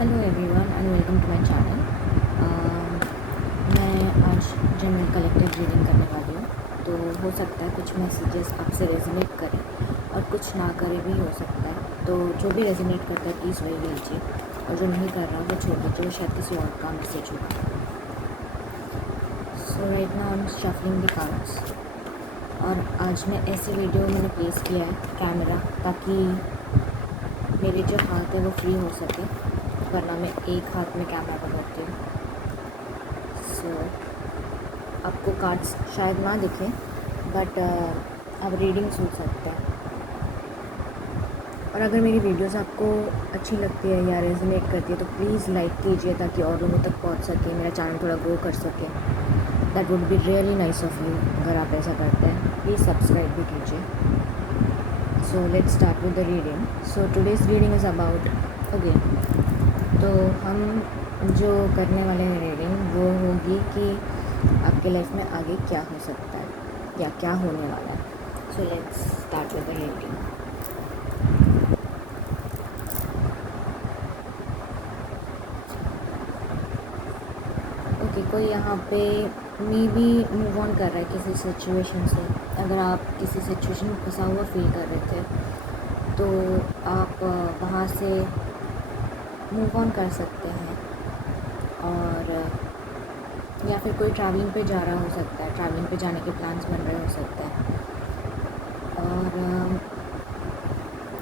Hello everyone and welcome to my channel. मैं आज general collective reading करने वाली हूँ। तो हो सकता है कुछ मैसेजेस आपसे रेजोनेट करें और कुछ ना करे भी हो सकता है। तो जो भी रेजोनेट करता है प्लीज़ वही लीजिए, और जो नहीं कर रहा वो छोड़ दीजिए, वो शायद किसी और का मैसेज होगा। So right now I am shuffling the cards. और आज मैं ऐसी वीडियो मैंने प्लेस किया है कैमरा, ताकि मेरे जो हाथ है वो फ्री हो सके, वरना मैं एक हाथ में कैमरा पकड़ती हूँ। सो आपको कार्ड्स शायद ना दिखें, बट आप रीडिंग सुन सकते हैं। और अगर मेरी वीडियोस आपको अच्छी लगती है या रेजोनेट करती है तो प्लीज़ लाइक कीजिए, ताकि और लोगों तक पहुंच सके, मेरा चैनल थोड़ा ग्रो कर सके। That would be really nice of you अगर आप ऐसा करते हैं। प्लीज़ सब्सक्राइब भी कीजिए। So let's start with the reading. So today's reading is about okay. तो हम जो करने वाले हैं रीडिंग वो होगी कि आपके लाइफ में आगे क्या हो सकता है या क्या होने वाला है। So let's start with the reading. Okay, कोई यहाँ पे मे बी मूव ऑन कर रहा है किसी सिचुएशन से। अगर आप किसी सिचुएशन में फंसा हुआ फील कर रहे थे तो आप वहाँ से मूव ऑन कर सकते हैं। और या फिर कोई ट्रैवलिंग पे जा रहा हो सकता है, ट्रैवलिंग पे जाने के प्लान्स बन रहे हो सकते हैं। और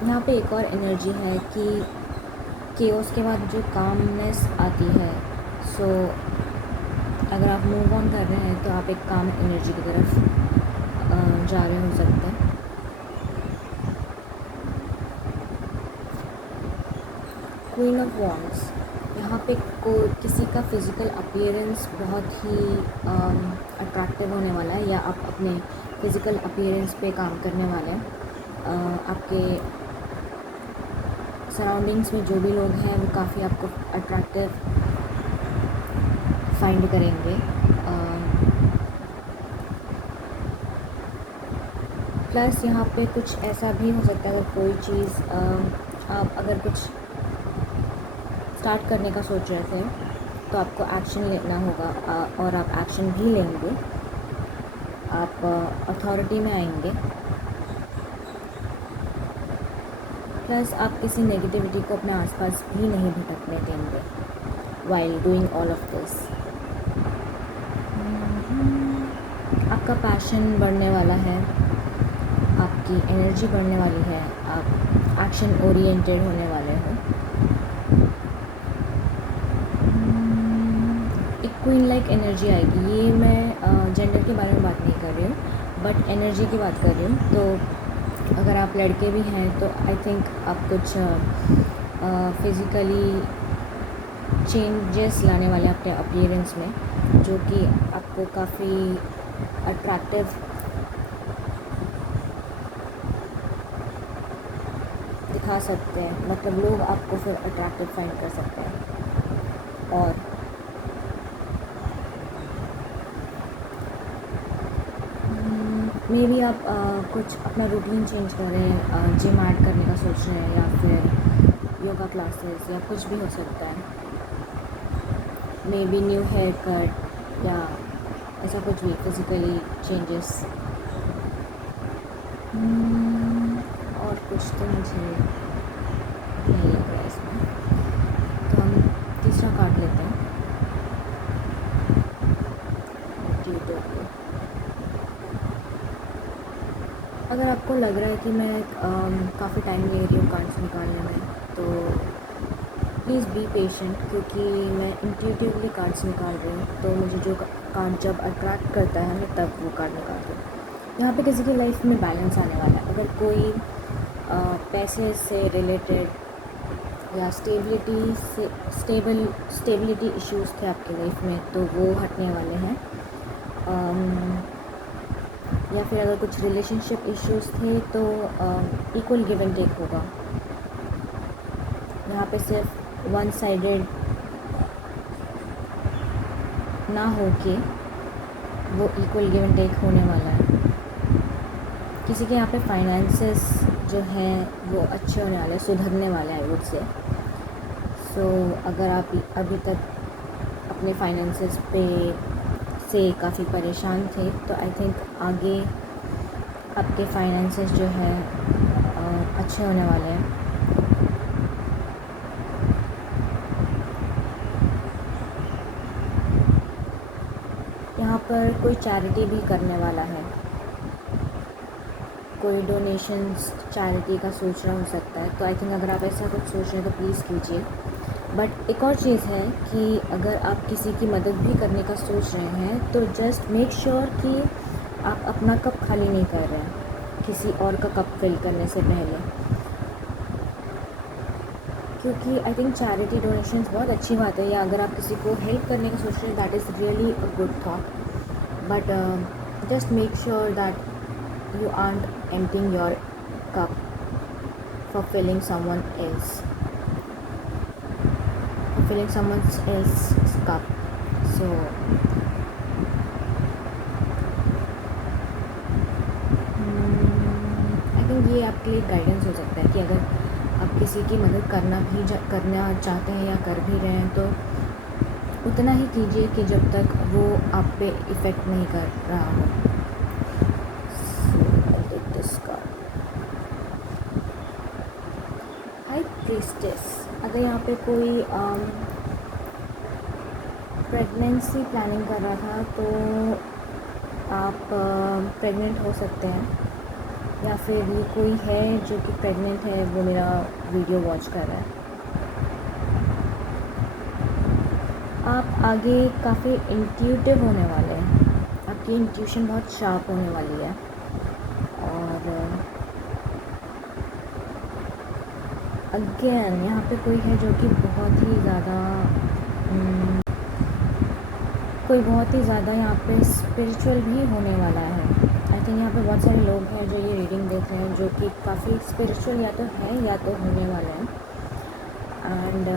यहाँ पे एक और एनर्जी है कि केओस के बाद जो कामनेस आती है। सो अगर आप मूव ऑन कर रहे हैं तो आप एक काम एनर्जी की तरफ जा रहे हो सकते हैं। क्वीन ऑफ वॉन्ड्स, यहाँ पे किसी का फिज़िकल अपीयरेंस बहुत ही अट्रैक्टिव होने वाला है, या आप अपने फिज़िकल अपीयरेंस पे काम करने वाले हैं। आपके सराउंडिंग्स में जो भी लोग हैं वो काफ़ी आपको अट्रैक्टिव फाइंड करेंगे। प्लस यहाँ पे कुछ ऐसा भी हो सकता है, अगर कोई चीज़ आप अगर कुछ स्टार्ट करने का सोच रहे थे तो आपको एक्शन लेना होगा, और आप एक्शन भी लेंगे। आप अथॉरिटी में आएंगे। प्लस आप किसी नेगेटिविटी को अपने आसपास भी नहीं भटकने देंगे while doing all of this. आपका पैशन बढ़ने वाला है, आपकी एनर्जी बढ़ने वाली है, आप एक्शन ओरिएंटेड होने वाले हो। एक क्वीन लाइक एनर्जी आएगी। ये मैं जेंडर के बारे में बात नहीं कर रही हूँ, बट एनर्जी की बात कर रही हूँ। तो अगर आप लड़के भी हैं तो आई थिंक आप कुछ फिज़िकली चेंजेस लाने वाले अपने अपीयरेंस में, जो कि आपको काफ़ी अट्रैक्टिव दिखा सकते हैं। मतलब लोग आपको फिर अट्रैक्टिव फाइंड कर सकते हैं। और मे बी आप कुछ अपना रूटीन चेंज कर रहे हैं, जिम ऐड करने का सोच रहे हैं, या फिर योगा क्लासेस, या कुछ भी हो सकता है। Maybe new haircut या ऐसा कुछ भी फिज़िकली चेंजेस। और कुछ तो मुझे नहीं लग रहा है इसमें। तो हम तीसरा कार्ड लेते हैं। अगर आपको लग रहा है कि मैं काफ़ी टाइम ले रही हूँ कार्ड्स निकालने में, तो प्लीज़ बी पेशेंट, क्योंकि मैं इंट्यूटिवली कार्ड्स निकाल रही हूँ। तो मुझे जो कार्ड जब अट्रैक्ट करता है मैं तब वो कार्ड निकालती हूँ। यहाँ पे किसी की लाइफ में बैलेंस आने वाला है। अगर कोई पैसे से रिलेटेड या स्टेबिलिटी इश्यूज़ थे आपकी लाइफ में, तो वो हटने वाले हैं। या फिर अगर कुछ रिलेशनशिप इश्यूज़ थे तो इक्वल गिव एंड टेक होगा। यहाँ पे सिर्फ वन साइडेड ना हो के वो इक्वल गिव एंड टेक होने वाला है। किसी के यहाँ पे फाइनेंसेस जो हैं वो अच्छे होने वाले हैं, सुधरने वाले हैं, आई वुड से। सो अगर आप अभी तक अपने फाइनेंसेस पे से काफ़ी परेशान थे तो आई थिंक आगे आपके फाइनेंसेस जो है अच्छे होने वाले हैं। यहाँ पर कोई चैरिटी भी करने वाला है, कोई डोनेशंस चैरिटी का सोच रहा हो सकता है। तो आई थिंक अगर आप ऐसा कुछ सोच रहे हैं तो प्लीज़ कीजिए। बट एक और चीज़ है कि अगर आप किसी की मदद भी करने का सोच रहे हैं तो जस्ट मेक श्योर कि आप अपना कप खाली नहीं कर रहे हैं किसी और का कप फिल करने से पहले, क्योंकि आई थिंक चैरिटी डोनेशंस बहुत अच्छी बात है, या अगर आप किसी को हेल्प करने का सोच रहे हैं that is really a good thought, but just make sure that you aren't emptying your cup for filling someone else's cup. So I think ये आपके लिए गाइडेंस हो सकता है कि अगर आप किसी की मदद करना चाहते हैं या कर भी रहे हैं तो उतना ही कीजिए कि जब तक वो आप पे इफ़ेक्ट नहीं कर रहा हो। हाई प्रीस्टेस, अगर यहाँ पे कोई प्रेगनेंसी प्लानिंग कर रहा था तो आप प्रेग्नेंट हो सकते हैं, या फिर ये कोई है जो कि प्रेग्नेंट है वो मेरा वीडियो वॉच कर रहा है। आप आगे काफ़ी इंट्यूटिव होने वाले हैं, आपकी इंट्यूशन बहुत शार्प होने वाली है, और अगेन यहाँ पे कोई है जो कि बहुत ही ज़्यादा यहाँ पे स्पिरिचुअल भी होने वाला है। आई थिंक यहाँ पे बहुत सारे लोग हैं जो ये रीडिंग देख रहे हैं जो कि काफ़ी स्पिरिचुअल या तो हैं या तो होने वाले हैं। एंड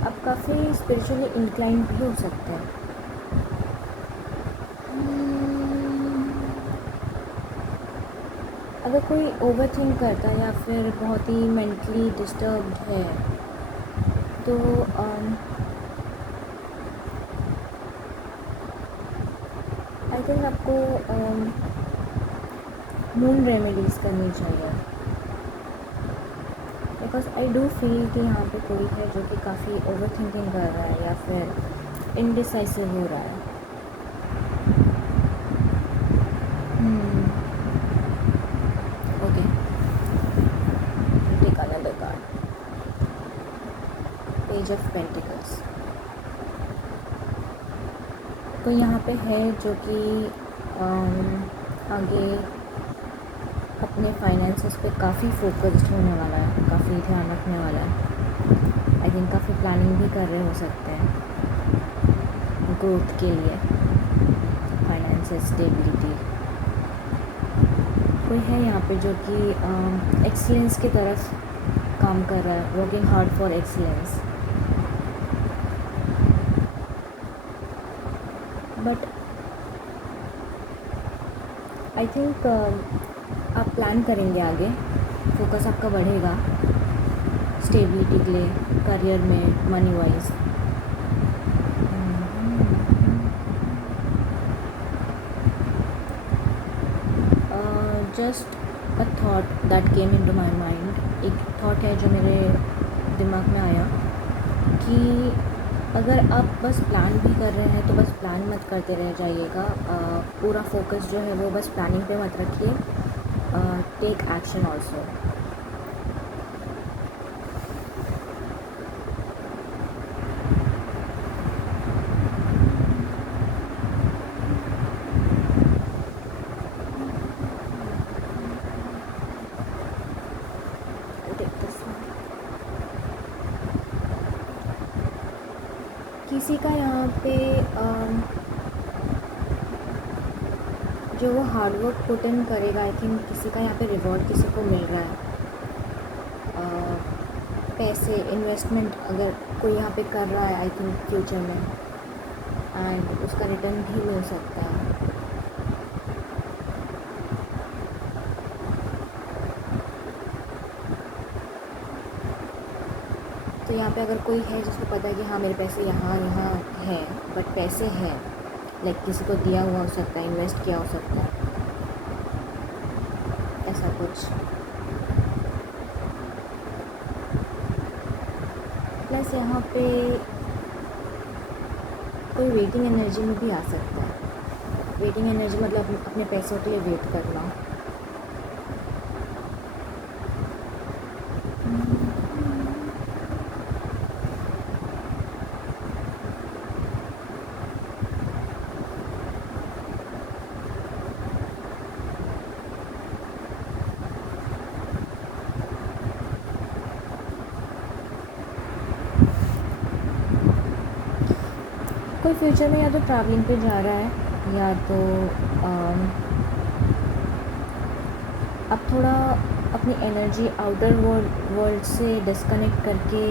आप काफ़ी स्पिरिचुअली इंक्लाइन भी हो सकते हैं। अगर कोई ओवर थिंक करता है या फिर बहुत ही मेंटली डिस्टर्ब्ड है तो आई थिंक आपको मून रेमेडीज़ करनी चाहिए, बिकॉज आई डू फील कि यहाँ पे कोई है जो कि काफ़ी ओवर थिंकिंग कर रहा है या फिर इनडिसाइसिव हो रहा है। Okay, take another card, page of pentacles. तो यहाँ पे है जो कि आगे अपने फाइनेंसेस पे काफ़ी फोकस्ड होने वाला है, काफ़ी ध्यान रखने वाला है। आई थिंक काफ़ी प्लानिंग भी कर रहे हो सकते हैं ग्रोथ के लिए, फाइनेंशियल स्टेबिलिटी। कोई है यहाँ पे जो कि एक्सीलेंस की तरफ काम कर रहा है, working hard for excellence. But I think आप प्लान करेंगे आगे, फोकस आपका बढ़ेगा स्टेबिलिटी के लिए, करियर में, money wise. Just a thought that came into my mind, एक थॉट है जो मेरे दिमाग में आया कि अगर आप बस प्लान भी कर रहे हैं तो बस प्लान मत करते रह जाइएगा, पूरा फोकस जो है वो बस प्लानिंग पे मत रखिए, टेक एक्शन ऑल्सो। किसी का यहाँ पे जो वो हार्डवर्क पुट इन करेगा, आई थिंक किसी का यहाँ पे रिवॉर्ड किसी को मिल रहा है। पैसे इन्वेस्टमेंट अगर कोई यहाँ पे कर रहा है आई थिंक फ्यूचर में, एंड उसका रिटर्न भी मिल सकता है। तो यहाँ पे अगर कोई है जिसको पता है कि हाँ मेरे पैसे यहाँ यहाँ है, बट पैसे हैं, लाइक किसी को दिया हुआ हो सकता है, इन्वेस्ट किया हो सकता है, ऐसा कुछ। प्लस यहाँ पे कोई वेटिंग एनर्जी में भी आ सकता है। वेटिंग एनर्जी मतलब अपने पैसों के लिए वेट करना। कोई फ्यूचर में या तो ट्रैवलिंग पे जा रहा है, या तो अब थोड़ा अपनी एनर्जी आउटर वर्ल्ड से डिस्कनेक्ट करके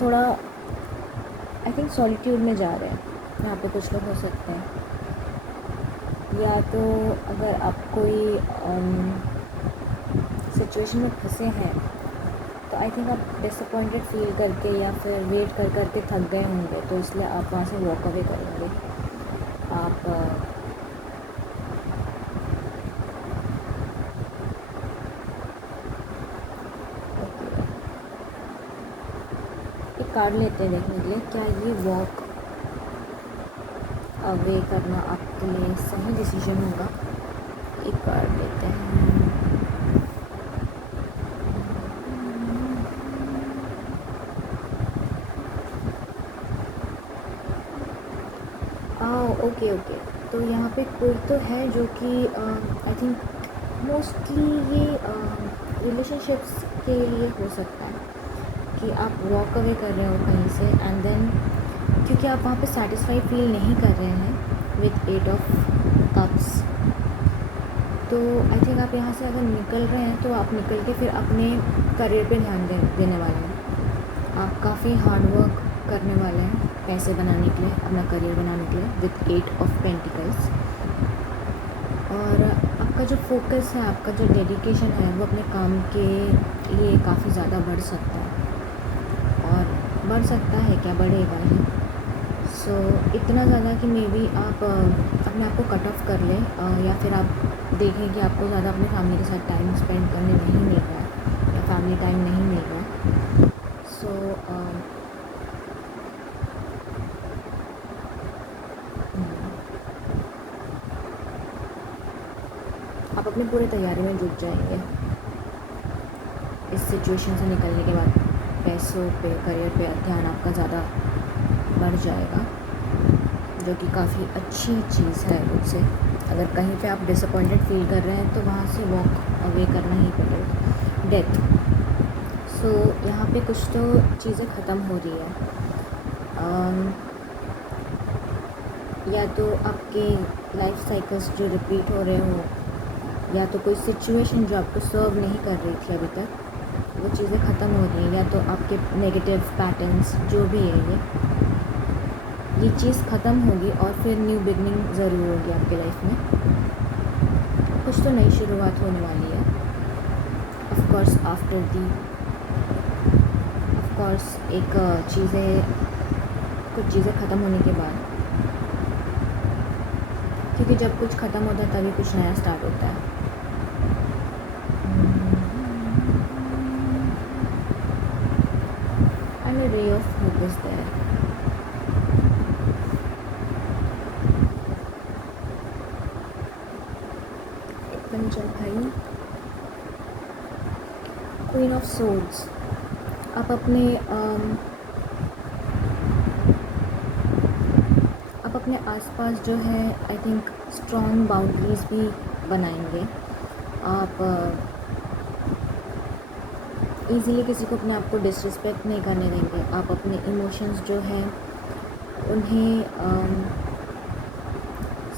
थोड़ा आई थिंक सॉलिट्यूड में जा रहे हैं। यहाँ पे कुछ लोग हो सकते हैं, या तो अगर आप कोई सिचुएशन में फंसे हैं तो आई थिंक आप डिसअपॉइंटेड फील करके या फिर वेट कर करके थक गए होंगे, तो इसलिए आप वहाँ से वॉक अवे करेंगे। आप एक कार्ड लेते हैं देखने के लिए, क्या ये वॉक अवे करना आपके लिए सही डिसीजन होगा। एक कार्ड लेते हैं। ओके ओके, तो यहाँ पे कोई तो है जो कि आई थिंक मोस्टली ये रिलेशनशिप्स के लिए हो सकता है कि आप वॉक अवे कर रहे हो कहीं से, एंड देन क्योंकि आप वहाँ पे सेटिस्फाई फील नहीं कर रहे हैं विथ 8 ऑफ कप्स, तो आई थिंक आप यहाँ से अगर निकल रहे हैं तो आप निकल के फिर अपने करियर पे ध्यान देने वाले हैं। आप काफ़ी हार्ड वर्क करने वाले हैं पैसे बनाने के लिए, अपना करियर बनाने के लिए विथ 8 ऑफ पेंटिकल्स। और आपका जो फोकस है, आपका जो डेडिकेशन है, वो अपने काम के लिए काफ़ी ज़्यादा बढ़ सकता है। और बढ़ सकता है क्या, बढ़ेगा ही। सो इतना ज़्यादा कि मे बी आप अपने आप को कट ऑफ कर लें, या फिर आप देखें कि आपको ज़्यादा अपने फैमिली के साथ टाइम स्पेंड करने नहीं मिल रहा है, या फैमिली टाइम नहीं मिल रहा है। सो आप अपनी पूरी तैयारी में जुट जाएंगे इस सिचुएशन से निकलने के बाद। पैसों पे, करियर पे ध्यान आपका ज़्यादा बढ़ जाएगा, जो कि काफ़ी अच्छी चीज़ है मुझसे। अगर कहीं पे आप डिसअपॉइंटेड फील कर रहे हैं तो वहाँ से वॉक अवे करना ही पड़ेगा। डेथ, सो यहाँ पे कुछ तो चीज़ें ख़त्म हो रही है। या तो आपके लाइफ साइकिल्स जो रिपीट हो रहे हो, या तो कोई सिचुएशन जो आपको सर्व नहीं कर रही थी अभी तक, वो चीज़ें ख़त्म हो रही हैं। या तो आपके नेगेटिव पैटर्न्स जो भी है, ये चीज़ ख़त्म होगी और फिर न्यू बिगनिंग ज़रूर होगी आपके लाइफ में। कुछ तो नई शुरुआत होने वाली है। ऑफ कोर्स एक कुछ चीज़ें ख़त्म होने के बाद, क्योंकि जब कुछ ख़त्म होता है तभी कुछ नया स्टार्ट होता है। And a ray of hope is there. एकदम चल भाई, क्वीन ऑफ सोर्ड्स। आप अपने आसपास जो है आई थिंक स्ट्रॉन्ग बाउंड्रीज भी बनाएंगे। आप इजीली किसी को अपने आप को डिसरिस्पेक्ट नहीं करने देंगे। आप अपने इमोशंस जो हैं उन्हें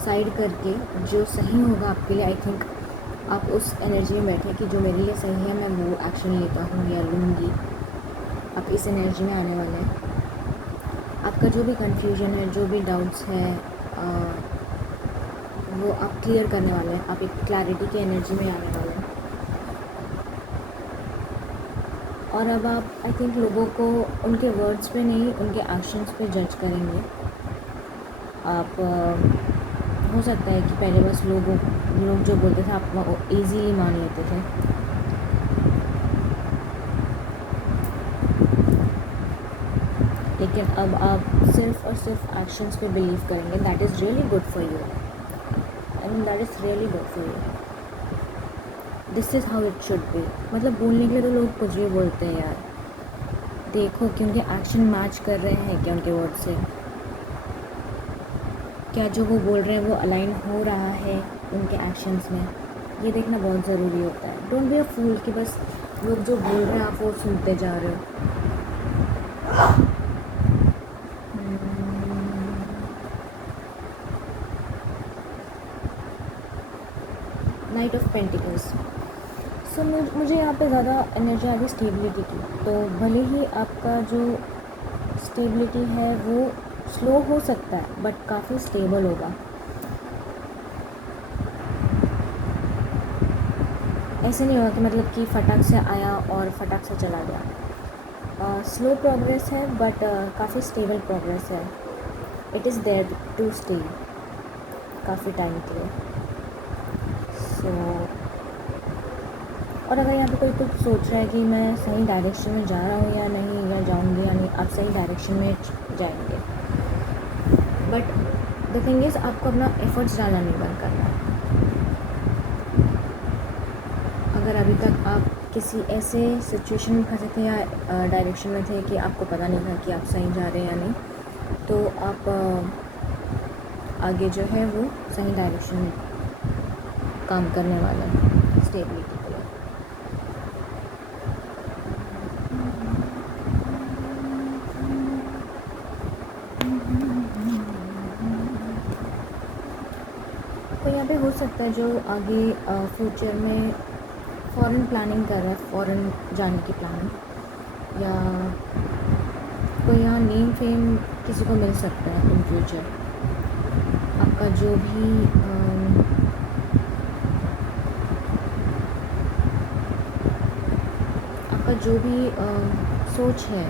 साइड करके जो सही होगा आपके लिए, आई थिंक आप उस एनर्जी में बैठे कि जो मेरे लिए सही है मैं वो एक्शन लेता हूँ या लूँगी। आप इस एनर्जी में आने वाले हैं। आपका जो भी कन्फ्यूजन है, जो भी डाउट्स है, वो आप क्लियर करने वाले हैं। आप एक क्लैरिटी की एनर्जी में आने वाले हैं। और अब आप आई थिंक लोगों को उनके वर्ड्स पे नहीं, उनके एक्शंस पे जज करेंगे। आप हो सकता है कि पहले बस लोग जो बोलते थे आप वो ईजीली मान लेते थे, लेकिन अब आप सिर्फ और सिर्फ एक्शंस पे बिलीव करेंगे। That is really good for you. I mean that is really good for you. This is how it should be. मतलब बोलने के लिए तो लोग कुछ भी बोलते हैं यार, देखो कि उनके एक्शन मैच कर रहे हैं क्या उनके वर्ड से, क्या जो वो बोल रहे हैं वो अलाइन हो रहा है उनके एक्शंस में। ये देखना बहुत ज़रूरी होता है। डोंट बी अ फूल कि बस लोग जो बोल रहे हैं आप वो सुनते जा रहे हो। Night of pentacles. सो मुझे यहाँ पे ज़्यादा एनर्जी आ गई स्टेबिलिटी की। तो भले ही आपका जो स्टेबिलिटी है वो स्लो हो सकता है बट काफ़ी स्टेबल होगा। ऐसे नहीं होगा कि मतलब कि फटाक से आया और फटाक से चला गया। स्लो प्रोग्रेस है बट काफ़ी स्टेबल प्रोग्रेस है। It is there to stay काफ़ी टाइम के लिए। सो और अगर यहाँ पे कोई कुछ सोच रहा है कि मैं सही डायरेक्शन में जा रहा हूँ या नहीं, या जाऊँगी या नहीं, आप सही डायरेक्शन में जाएंगे। बट द थिंग इज़ आपको अपना एफर्ट्स डालना नहीं बंद करना है। अगर अभी तक आप किसी ऐसे सिचुएशन में फंसे थे या डायरेक्शन में थे कि आपको पता नहीं था कि आप सही जा रहे हैं या नहीं, तो आप आगे जो है वो सही डायरेक्शन में काम करने वाले हैं स्टेबिलिटी के लिए। तो यहाँ पे हो सकता है जो आगे फ्यूचर में फ़ॉरेन प्लानिंग कर रहा है, फ़ॉरेन जाने की प्लानिंग, या कोई यहाँ नेम फेम किसी को मिल सकता है इन फ्यूचर। आपका जो भी सोच है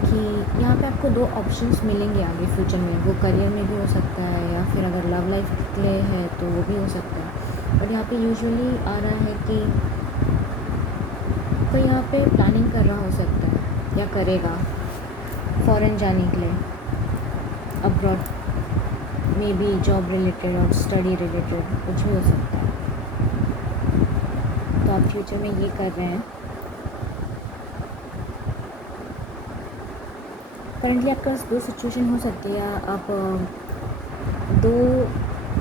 कि यहाँ पे आपको दो ऑप्शंस मिलेंगे आगे फ्यूचर में। वो करियर में भी हो सकता है या फिर अगर लव लाइफ के लिए है तो वो भी हो सकता है। बट यहाँ पे यूजुअली आ रहा है कि कोई यहाँ पे प्लानिंग कर रहा हो सकता है या करेगा फ़ॉरेन जाने के लिए, abroad, may be job related और स्टडी रिलेटेड, कुछ भी हो सकता है। तो आप फ्यूचर में ये कर रहे हैं। करेंटली आपके पास दो सिचुएशन हो सकती है, आप दो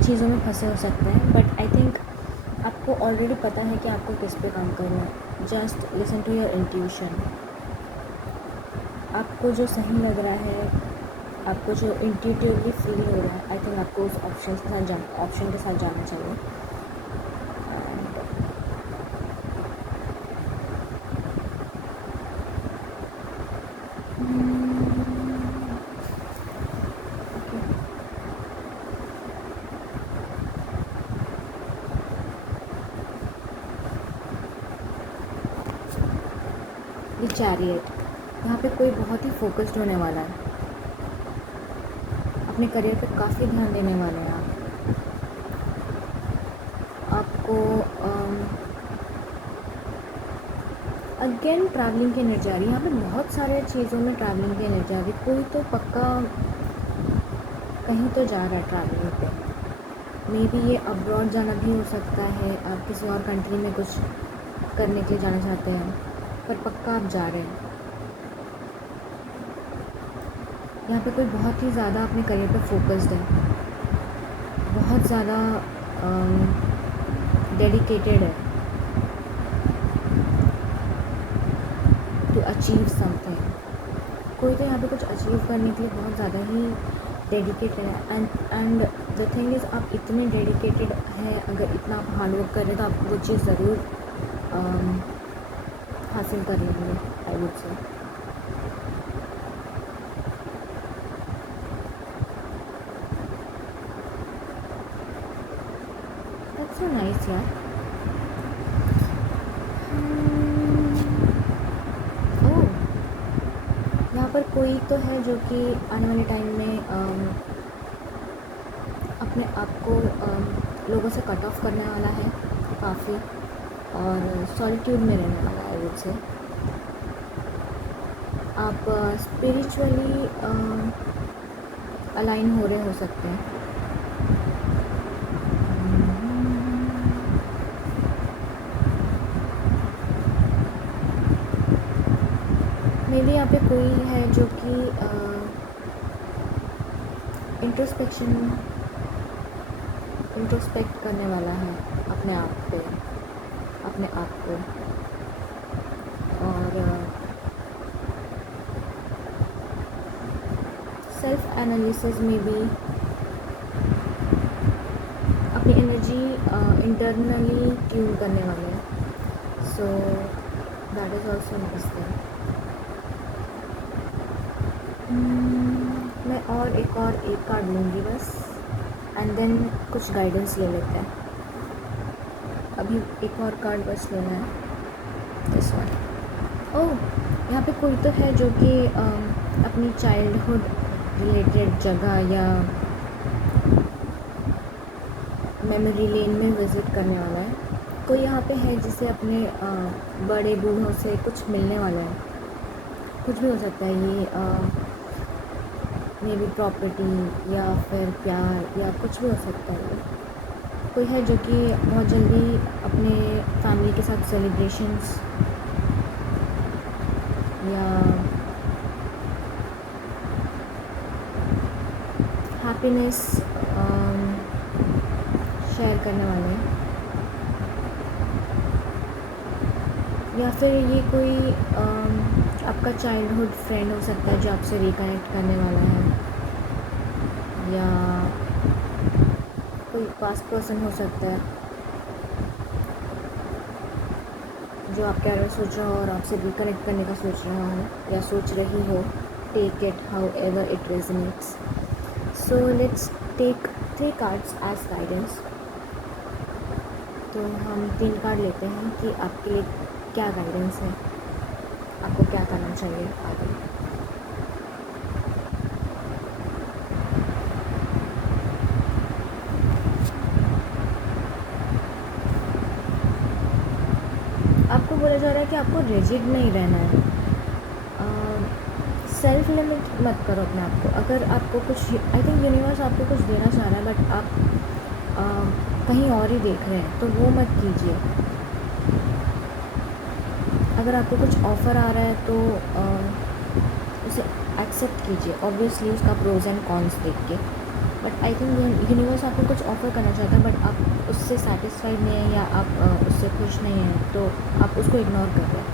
चीज़ों में फंसे हो सकते हैं। बट आई थिंक आपको ऑलरेडी पता है कि आपको किस पे काम करना है। Just listen to your intuition. आपको जो सही लग रहा है, आपको जो इंट्यूटिवली फील हो रहा है, आई थिंक आपको उस ऑप्शन के साथ जाना चाहिए। The chariot. यहाँ पे कोई बहुत ही फोकस्ड होने वाला है, अपने करियर पे काफ़ी ध्यान देने वाले हैं आप। आपको अगेन ट्रैवलिंग की एनर्जी आ रही है। यहाँ पे बहुत सारे चीज़ों में ट्रैवलिंग की एनर्जी आ रही है। कोई तो पक्का कहीं तो जा रहा है ट्रैवलिंग पे। मे बी ये अब्रॉड जाना भी हो सकता है, आप किसी और कंट्री में कुछ करने के लिए जाना चाहते हैं, पर पक्का आप जा रहे हैं। यहाँ पे कोई बहुत ही ज़्यादा अपने करियर पे फोकस्ड है, बहुत ज़्यादा डेडिकेटेड है टू अचीव समथिंग। कोई तो यहाँ पे कुछ अचीव करने के लिए बहुत ज़्यादा ही डेडिकेटेड है। एंड द थिंग इज़ आप इतने डेडिकेटेड हैं, अगर इतना आप हार्डवर्क कर रहे हैं तो आप वो चीज़ ज़रूर हासिल कर लेंगे, आई वुड से। यार। ओह, यहाँ पर कोई तो है जो कि आने वाले टाइम में अपने आप को लोगों से कट ऑफ करने वाला है काफ़ी, और सॉलिट्यूड में रहने वाला है मुझसे। आप स्पिरिचुअली अलाइन हो रहे हो सकते हैं। मे बी यहाँ पे कोई है जो कि इंट्रोस्पेक्ट करने वाला है अपने आप पे, अपने आप को, और सेल्फ एनालिसिस में भी अपनी एनर्जी इंटरनली ट्यून करने वाले हैं। So that is also nice thing. मैं एक कार्ड लूँगी बस, एंड देन कुछ गाइडेंस ले लेते हैं। अभी एक और कार्ड बस लेना है, दिस वन। ओह, यहाँ पे कोई तो है जो कि अपनी चाइल्डहुड रिलेटेड जगह या मेमोरी लेन में विज़िट करने वाला है। कोई यहाँ पे है जिसे अपने बड़े बूढ़ों से कुछ मिलने वाला है। कुछ भी हो सकता है ये, मे बी प्रॉपर्टी या फिर प्यार या कुछ भी हो सकता है। ये कोई है जो कि बहुत जल्दी अपने फैमिली के साथ सेलिब्रेशंस या हैप्पीनेस शेयर करने वाले हैं, या फिर ये कोई आपका चाइल्डहुड फ्रेंड हो सकता है जो आपसे रिकनेक्ट करने वाला है, या कोई पास्ट पर्सन हो सकता है जो आपके बारे में सोच रहा हो और आपसे रिकनेक्ट करने का सोच रहा हो या सोच रही हो। Take it however it resonates. So let's take 3 cards as guidance. तो हम 3 कार्ड लेते हैं कि आपके लिए क्या गाइडेंस है, आपको क्या करना चाहिए आगे। आपको बोला जा रहा है कि आपको रिजिड नहीं रहना है, सेल्फ लिमिट मत करो अपने आप को। अगर आपको कुछ, आई थिंक यूनिवर्स आपको कुछ देना चाह रहा है बट आप कहीं और ही देख रहे हैं, तो वो मत कीजिए। अगर आपको कुछ ऑफ़र आ रहा है तो उसे एक्सेप्ट कीजिए, ऑब्वियसली उसका प्रोज एंड कॉन्स देख के। बट आई थिंक यूनिवर्स आपको कुछ ऑफ़र करना चाहता है बट आप उससे सेटिस्फाइड नहीं है या आप उससे खुश नहीं हैं, तो आप उसको इग्नोर कर रहे हैं।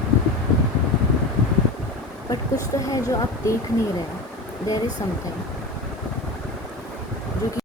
बट कुछ तो है जो आप देख नहीं रहे हैं, देयर इज़ समथिंग जो कि